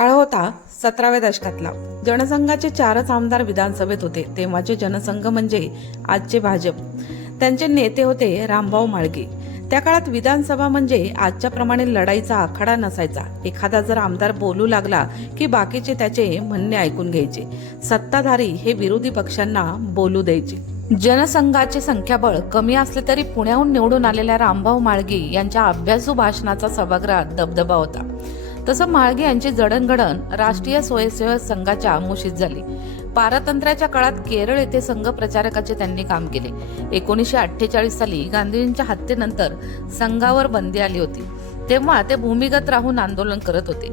काळ होता सतराव्या दशकातला. जनसंघाचे चारच आमदार विधानसभेत होते. तेव्हाचे जनसंघ म्हणजे आजचे भाजप. त्यांचे नेते होते रामभाऊ माळगे त्या काळात विधानसभा म्हणजे आजच्या प्रमाणे लढाईचा आखाडा नसायचा. एखादा जर आमदार बोलू लागला की बाकीचे त्याचे म्हणणे ऐकून घ्यायचे. सत्ताधारी हे विरोधी पक्षांना बोलू द्यायचे. जनसंघाचे संख्याबळ कमी असले तरी पुण्याहून निवडून आलेल्या रामभाऊ माळगी यांच्या अभ्यासू भाषणाचा सभागृहात दबदबा होता. तसं माळगे यांची जडणघडण राष्ट्रीय स्वयंसेवक संघाच्या मुशीत झाली. पारतंत्र्याच्या काळात केरळ येथे संघ प्रचारकाचे त्यांनी काम केले. एकोणीसशे अठ्ठेचाळीस साली गांधीजींच्या हत्येनंतर संघावर बंदी आली होती. तेव्हा ते भूमिगत राहून आंदोलन करत होते.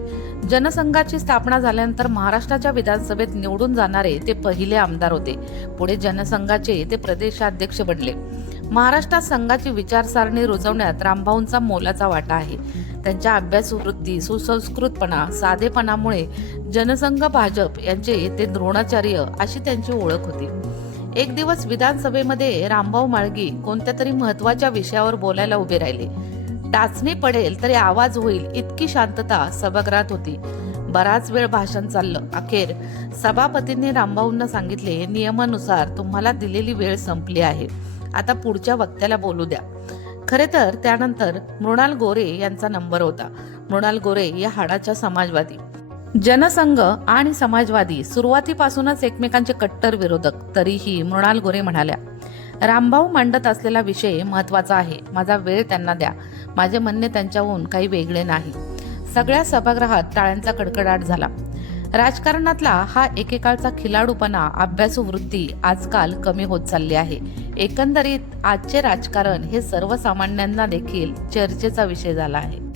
जनसंघाची स्थापना झाल्यानंतर महाराष्ट्राच्या विधानसभेत निवडून जाणारे ते पहिले आमदार होते. पुढे जनसंघाचे ते प्रदेशाध्यक्ष बनले. महाराष्ट्रात संघाची विचारसारणी रुजवण्यात रामभाऊंचा मोलाचा वाटा आहे. त्यांच्या अभ्यासवृत्ती सुसंस्कृतपणा साधेपणामुळे जनसंघ भाजप यांचे ते द्रोणाचार्य अशी त्यांची ओळख होती. एक दिवस विधानसभेमध्ये रामभाऊ माळगी कोणत्या तरी महत्त्वाच्या विषयावर बोलायला उभे राहिले. टाचणी पडेल तरी आवाज होईल इतकी शांतता सभागृहात होती. बराच वेळ भाषण चाललं. अखेर सभापतींनी रामभाऊंना सांगितले नियमानुसार तुम्हाला दिलेली वेळ संपली आहे. आता पुढच्या वक्त्याला बोलू द्या. खरे तर त्यानंतर मृणाल गोरे यांचा नंबर होता. मृणाल गोरे या हाडाच्या समाजवादी. जनसंघ आणि समाजवादी सुरुवातीपासूनच एकमेकांचे कट्टर विरोधक तरीही मृणाल गोरे म्हणाल्या रामभाऊ मांडत असलेला विषय महत्त्वाचा आहे. माझा वेळ त्यांना द्या. माझे म्हणणे त्यांच्याहून काही वेगळे नाही. सगळ्या सभागृहात टाळ्यांचा कडकडाट झाला. राजकारणातला हा एकेकाळचा खिलाडूपणा अभ्यासू वृत्ती आजकाल कमी होत चालली आहे. एकंदरीत आजचे राजकारण हे सर्वसामान्यांना देखील चर्चेचा विषय झाला आहे.